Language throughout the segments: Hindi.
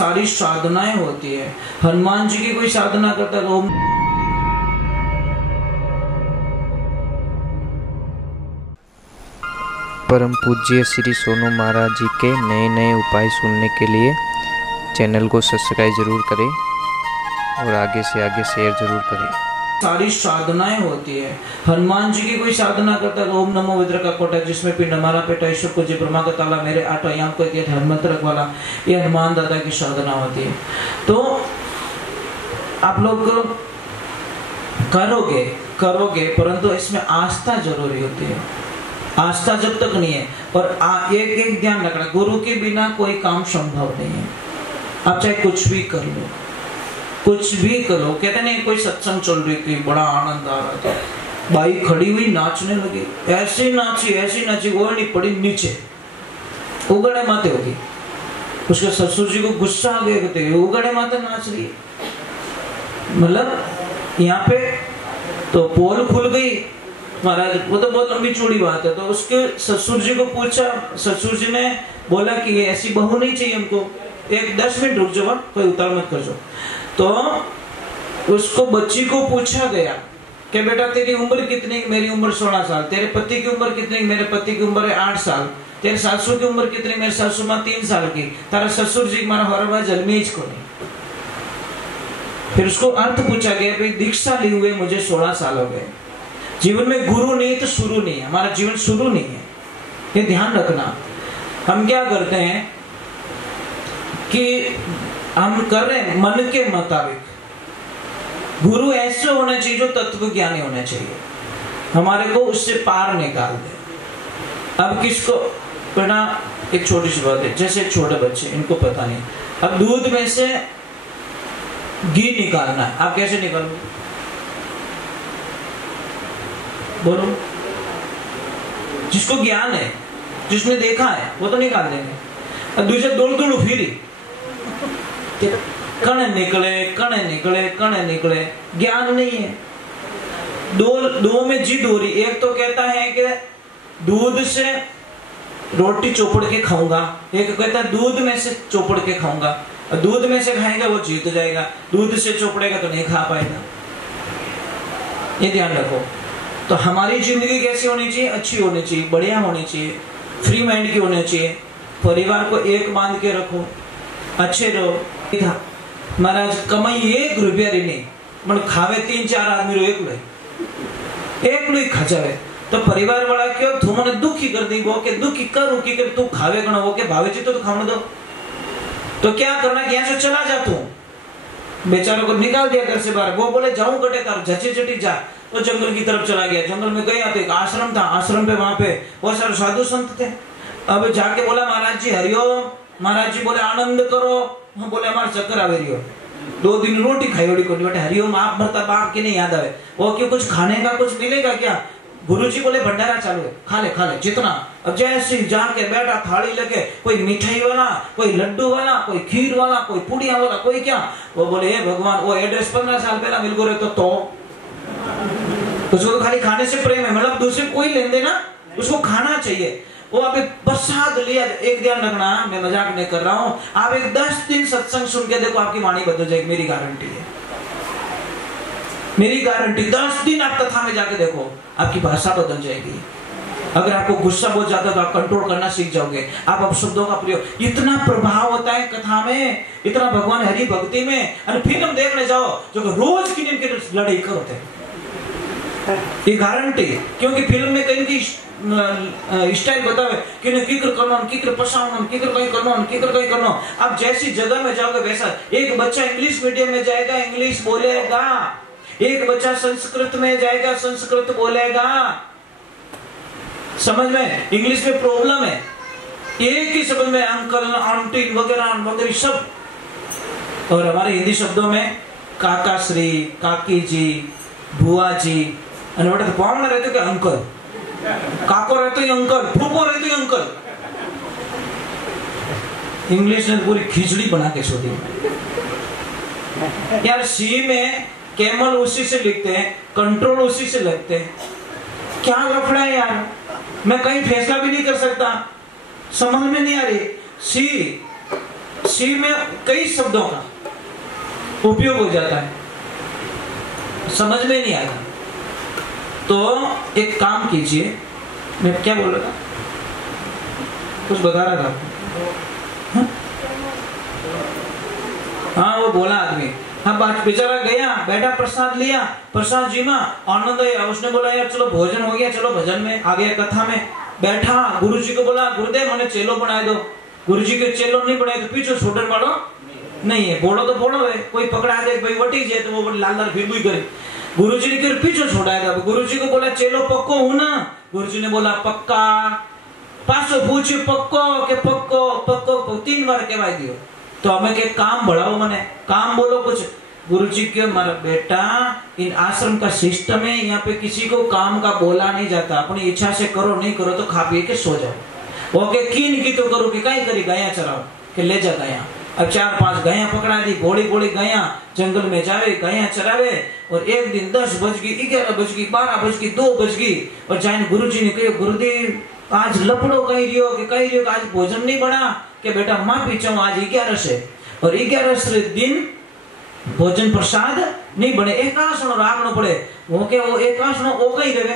सारी साधनाएं होती है। हनुमान जी की कोई साधना करता तो परम पूज्य श्री सोनू महाराज जी के नए नए उपाय सुनने के लिए चैनल को सब्सक्राइब जरूर करें और आगे से आगे शेयर जरूर करें। सारी साधनाएं होती है। हनुमान जी की कोई साधना करता है ओम नमो विद्र का कोटा, जिसमें पिंड हमारा पेटा ईश्वर को जी ब्रह्मा का ताला मेरे आठ आयाम को दिया हनुमंत रख वाला, ये हनुमान दादा की साधना होती है। तो आप लोग करोगे परंतु इसमें आस्था जरूरी होती है। आस्था जब तक नहीं है, और एक ध्यान रखना, गुरु के बिना कोई काम संभव नहीं है। आप चाहे कुछ भी कर लो, कुछ भी करो। कहते नहीं, कोई सत्संग चल रही थी, बड़ा आनंद आ रहा था, बाई खड़ी हुई नाचने लगी, ऐसी नाची वो नहीं पड़ी नीचे, उगड़े माते होगी। उसके ससुर जी को गुस्सा आ गया, कहते उगड़े माते नाच रही है। मतलब यहाँ पे तो पोल खुल गई महाराज, वो तो बहुत लंबी चौड़ी बात है। तो उसके ससुर जी को पूछा, ससुर जी ने बोला कि ये ऐसी बहू नहीं चाहिए हमको, एक 10 मिनट रुक जाओ, कोई उतार मत कर जाओ। तो उसको बच्ची को पूछा गया कि बेटा तेरी उम्र कितनी? मेरी उम्र 16 साल। तेरे पति की उम्र कितनी? मेरे पति की उम्र है 8 साल। तेरे सासू की उम्र कितनी? मेरे सासू मां 3 साल की। तारा ससुर जी मारा हरवा जलमीज को नहीं। फिर उसको अर्थ पूछा गया, भाई दीक्षा ली हुए मुझे 16 साल हो गए, जीवन में गुरु नहीं तो शुरू नहीं है, हमारा जीवन शुरू नहीं है। ये ध्यान रखना। हम क्या करते हैं कि हम कर रहे हैं मन के मुताबिक। गुरु ऐसे होना चाहिए जो तत्व ज्ञानी होना चाहिए, हमारे को उससे पार निकाल दे। अब किसको पढ़ा, एक छोटी सी बात है, जैसे छोटे बच्चे, इनको पता नहीं, अब दूध में से घी निकालना है, आप कैसे निकालोगे? बोलो। जिसको ज्ञान है, जिसने देखा है, वो तो निकाल देंगे। अब दूसरे दौड़ फिरी, कण निकले, ज्ञान नहीं है। दो में जिद हो रही। एक तो कहता है कि दूध से रोटी चोपड़ के खाऊंगा, एक कहता है दूध में से चोपड़ के खाऊंगा। और दूध में से खाएगा वो जीत जाएगा, दूध से चोपड़ेगा तो नहीं खा पाएगा। ये ध्यान रखो। तो हमारी जिंदगी कैसी होनी चाहिए? अच्छी होनी चाहिए, बढ़िया होनी चाहिए, फ्री माइंड की होनी चाहिए। परिवार को एक बांध के रखो, अच्छे रहो। महाराज कमाई 1 रुपया नहीं, मन खावे 3-4 आदमी रो एक लो खा जावे, तो परिवार वाला क्यों तू मने दुखी कर दी, वो के दुखी करूं कि तू खावे गणो, वो के भावे जी तो खाने दो। तो क्या करना कि यहाँ से चला जा, तू बेचारों को निकाल दिया घर से बाहर। वो बोले जाऊं कटे कर, झची झटी जा। तो जंगल की तरफ चला गया। जंगल में गया तो एक आश्रम था, आश्रम पे वहां पे बहुत सारे साधु संत थे। अब जाके बोला महाराज जी हरिओम। महाराज जी बोले आनंद करो। हम बोले हमारे चक्कर आवे रही हो, 2 दिन रोटी खाई होड़ी को बेटे हरिओम आप भरता बाप की नहीं याद आवे, वो क्यों कुछ खाने का कुछ मिलेगा क्या? गुरुजी बोले भंडारा चालू है, खा ले जितना। अब जैसे जाके बैठा, थाली लगे, कोई मिठाई वाला, कोई लड्डू वाला, कोई खीर वाला, कोई पुड़िया वाला, कोई क्या। वो बोले हे भगवान, वो एड्रेस 15 साल पहला मिल गो रहे तो उसको तो खाली खाने से प्रेम है, मतलब दूसरे कोई लेन देना, उसको खाना चाहिए। वो अभी प्रसाद लिया। एक ध्यान रखना, मैं मजाक नहीं कर रहा हूं, आप एक 10 दिन सत्संग सुन के देखो, आपकी वाणी बदल जाएगी, मेरी गारंटी है, मेरी गारंटी। 10 दिन आप कथा में जाके देखो, आपकी भाषा बदल जाएगी। अगर आपको गुस्सा बहुत ज्यादा है तो आप कंट्रोल करना सीख जाओगे। आप अपशब्दों का प्रयोग, इतना प्रभाव होता है कथा में, इतना भगवान हरि भक्ति में। और फिल्म देखने जाओ जो रोज की लड़ाई करते हैं, ये गारंटी। क्योंकि फिल्म में कहीं की स्टाइल बतावे कि किकर करना, किकर पसावना, किकर कहीं करना। आप जैसी जगह में जाओगे वैसा। एक बच्चा इंग्लिश मीडियम में जाएगा, इंग्लिश बोलेगा। एक बच्चा संस्कृत में जाएगा, संस्कृत बोलेगा। समझ में? इंग्लिश में प्रॉब्लम है, एक ही शब्द में अंकल, आंटी वगैरह सब। और हमारे हिंदी शब्दों में काका श्री, काकी जी, बुआ जी, तो कौन रहते क्या अंकल, काको रहते ही अंकल, फूफो रहते ही अंकल। इंग्लिश ने पूरी खिचड़ी बना के छोड़ी यार। सी में कैमल उसी से लिखते हैं, कंट्रोल उसी से लगते हैं। क्या लफड़ा है यार, मैं कहीं फैसला भी नहीं कर सकता, समझ में नहीं आ रही। शिव में कई शब्दों का उपयोग हो जाता है, समझ में नहीं आता। तो एक काम कीजिए, मैं क्या बोल रहा था, कुछ बता रहा था। हाँ वो बोला आदमी, हाँ बात बेचारा गया, बैठा, प्रसाद लिया, प्रसाद जी में आनंद आया। उसने बोला यार चलो भोजन हो गया, चलो भजन में आ गया, कथा में बैठा। गुरु जी को बोला गुरुदेव मैंने चेलो बना दो। गुरु जी के चेलो नहीं बनाए तो पीछे छोड़ने वालों नहीं है, बोलो तो बोलो है, कोई पकड़ा दे भाई वटी जाए तो वो लाल लाल फिर भी करे। गुरु जी ने पीछे छोड़ाया। गुरु जी को बोला चेलो पक्को हूं ना? गुरु जी ने बोला पक्का। पासो पूछ्यो पक्को के पक्को पक्को 3 बार कहवाई दियो। तो हमें के काम बढ़ाओ, मने काम बोलो कुछ। गुरु जी के मारा बेटा इन आश्रम का सिस्टम है, यहाँ पे किसी को काम का बोला नहीं जाता, अपनी इच्छा से करो, नहीं करो तो खा पी के सो जाओ। वो के कीन की तो करो कि कहीं करी गाया चराओ के ले जा गाया। अब 4-5 गाया पकड़ा दी, घोड़ी घोड़ी गाया जंगल में जावे, गाया चरावे। और एक दिन 10 बज गई, 11 बज गई, 12 बज गई, 2 बज गई। और जाइन गुरु जी ने कहो गुरुदेव आज लपड़ो कही रियो कि कही रियो आज भोजन नहीं बना के बेटा माफी चाहूं, आज 11 से और 11 दिन भोजन प्रसाद नहीं बने, एकासणो राखनो पड़े। वो के वो एकासणो ओ कही रहे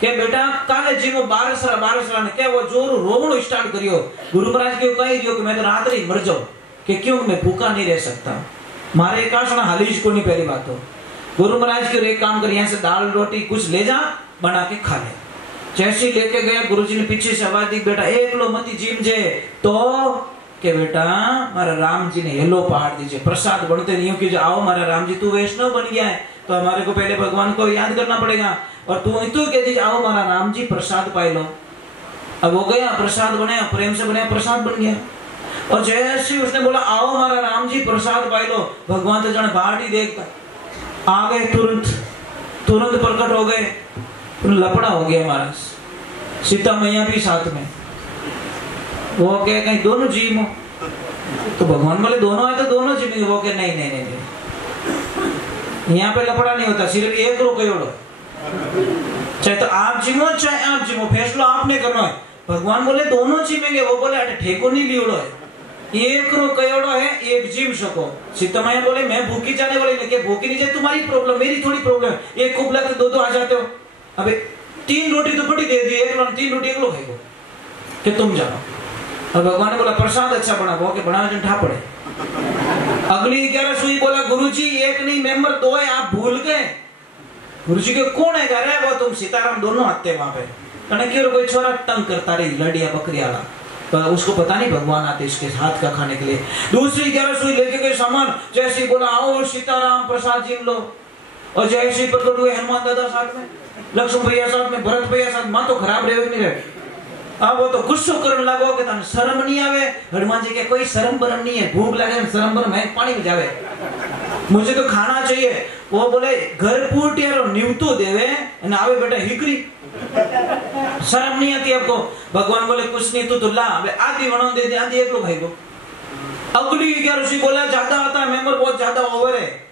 के बेटा काले जी में 12 ने के वो जोर रोवणो स्टार्ट करियो। गुरु महाराज के कही रियो कि मैं तो रात ही मर जाऊं, कि क्यों मैं भूखा नहीं रह सकता, मारे एकासणा हालीज को नहीं। पहली बात तो गुरु महाराज के एक काम कर, यहाँ से दाल रोटी कुछ ले जा बना के खा ले। जैसे लेके गया गुरुजी ने पीछे से आवाज दी बेटा एक लो मती जीम जे तो के बेटा मारा राम जी ने हेलो पहाड़ दीजिए। प्रसाद बनते नहीं हो कि जो आओ मारा राम जी तू वैष्णव बन गया है तो हमारे को पहले भगवान को याद करना पड़ेगा, और तू कह दीजिए आओ मारा राम जी प्रसाद पाई लो। अब हो गया प्रसाद बनाया, प्रेम से बनाया, प्रसाद बन गया। और जैसे उसने बोला आओ मारा राम जी प्रसाद पाई लो, भगवान तो जाने बाहर ही देखता आ गए, तुरंत प्रकट हो गए। लपड़ा हो गया महाराज, सीता मैया भी साथ में। वो कहे कहीं दोनों जीव हो, तो भगवान बोले दोनों है तो दोनों जीव। वो कहे नहीं नहीं नहीं, यहाँ पे लपड़ा नहीं होता, सिर्फ एक रो कयोड़ो, चाहे तो आप जीवो चाहे आप जीवो, फैसला आपने करना है। भगवान बोले दोनों जीवेंगे, वो बोले अटे ठेको नहीं लियोड़ो है, एक रो कयोड़ो है, एक जीव सको। सीता मैया बोले मैं भूखी जाने वाली नहीं, भूखी नहीं जाए तुम्हारी प्रॉब्लम, मेरी थोड़ी प्रॉब्लम। एक कुबला के 2-2 आ जाते हो। अबे 3 रोटी तो बड़ी दे दी, एक लोग 3 रोटी एक लोग खाएगो कि तुम जानो। और भगवान ने बोला प्रसाद अच्छा बना, वो के बना ठा पड़े। अगली 11 सुई बोला गुरुजी एक नहीं मेंबर 2 है, आप भूल गए। गुरुजी के कौन है घर है? वो तुम सीताराम दोनों आते हैं वहां पे। कहने क्यों कोई छोरा तंग करता रही लड़िया बकरिया वाला, तो उसको पता नहीं भगवान आते इसके हाथ का खाने के लिए। दूसरी 11 सुई लेके गए सामान, जैसे बोला आओ सीताराम प्रसाद जी लो। और जैसे प्रकट हुए हनुमान दादा साथ में, लक्ष्मण भैया साथ में, भरत भैया साथ, मां तो खराब रहे नहीं रहे। अब वो तो गुस्सो करने लगो कि तने शर्म नहीं आवे। हनुमान जी के कोई शर्म बरम नहीं है, भूख लगे शर्म बरम है, पानी में जावे, मुझे तो खाना चाहिए। वो बोले घर पूटियारो निवतो देवे न आवे बेटा हिकरी, शर्म नहीं आती आपको? भगवान बोले कुछ नहीं तू तो ला, आधी बना दे दे, आधी एक लोग भाई को। अगली 11 बोला ज्यादा आता है मेंबर, बहुत ज्यादा ओवर है।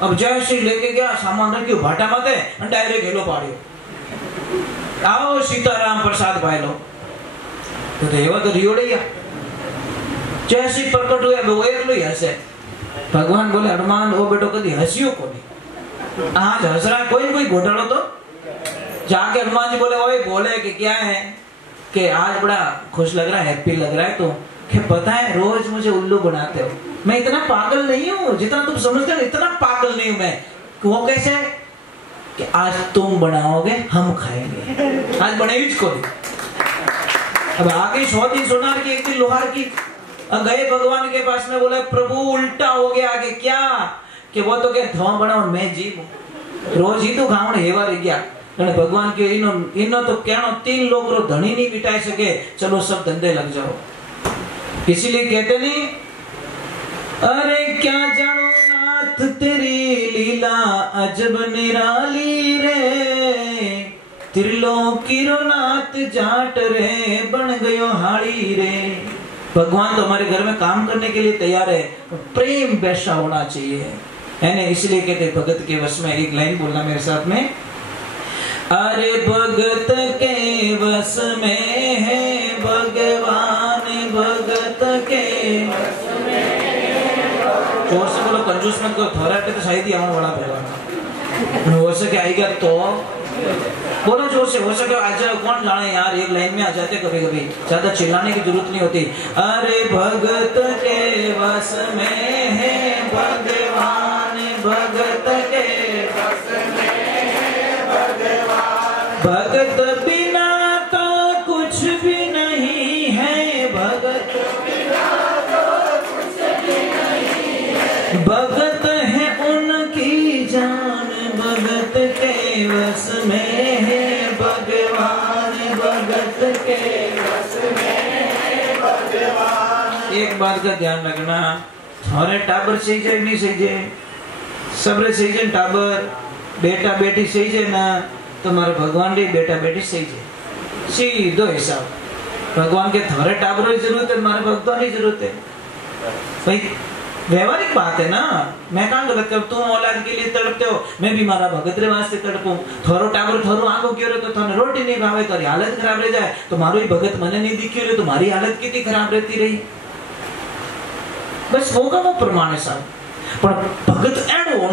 अब जैसे लेके गया सामान रख भाटा माते डायरेक्ट हेलो पाड़ियो, आओ सीताराम प्रसाद पाई लो। तो एवा तो रियोड़िया जैसे प्रकट हुआ वो एक लो हसे। भगवान बोले हनुमान वो बेटो कभी हंसियो को नहीं, आज हंस रहा है कोई घोटालो तो। जाके हनुमान जी बोले ओए बोले कि क्या है कि आज बड़ा खुश लग रहा है, हैप्पी लग रहा है, तो क्या पता है रोज मुझे उल्लू बनाते हो, मैं इतना पागल नहीं हूँ जितना तुम समझते हो, इतना पागल नहीं हूँ मैं। वो कैसे कि आज तुम बनाओगे हम खाएंगे, आज बनाई को। अब आगे 100 दिन सोनार की 1 दिन लोहार की। अब गए भगवान के पास में, बोले प्रभु उल्टा हो गया आगे क्या कि वो तो क्या धुआं बनाओ मैं जी रोज ही तो खाऊं हेवा रह गया। भगवान के इनो तो कहना 3 लोग रो धनी नहीं बिठाई सके, चलो सब धंधे लग जाओ। इसीलिए कहते नहीं अरे क्या जानो नाथ तेरी लीला अजब निराली रे, त्रिलोकी रो नाथ जाट रे बन गयो हाड़ी रे। भगवान तो हमारे घर में काम करने के लिए तैयार है, प्रेम वैसा होना चाहिए है ना। इसलिए कहते भगत के वश में, एक लाइन बोलना मेरे साथ में, अरे भगत के वश में है भगवान, भगत के जोर से बोलो, कंजूस मत करो, थोड़ा पे तो शायद ही आने वाला पड़ेगा। हो सके आएगा तो बोलो जोर से, हो सके आज कौन जाने यार, एक लाइन में आ जाते कभी कभी, ज्यादा चिल्लाने की जरूरत नहीं होती। अरे भगत के वश में है भगवान, भगत के वश में है भगवान, भगत बिना तो कुछ भी नहीं है, भगत बिना तो कुछ भी नहीं है, भगत है उनकी जान, भगत के वश में है भगवान, भगत के वश में है भगवान। एक बात का ध्यान रखना, हमारे टाबर सही जाए नहीं सही जाए, सबरे सही जाए, टाबर बेटा बेटी सही जाए ना, तुम्हारे भगवान रे बेटा बेटी सही जाए, सीधो हिसाब। भगवान के थारे टाबरों की जरूरत है, हमारे भगवान की जरूरत है भाई, व्यवहारिक बात है ना। मैं कहाँ गलत कर, तुम औलाद के लिए तड़पते हो, मैं भी मारा भगत रे वास्ते तड़पूं। थोरो टाबर थोरो आंखों क्यों रे, तो थाने रोटी नहीं खावे तो हालत खराब रह जाए, तो मारो ही भगत मने नहीं दिखी रे, तुम्हारी हालत कितनी खराब रहती रही। बस होगा वो प्रमाण है साहब, पर भगत एड़ो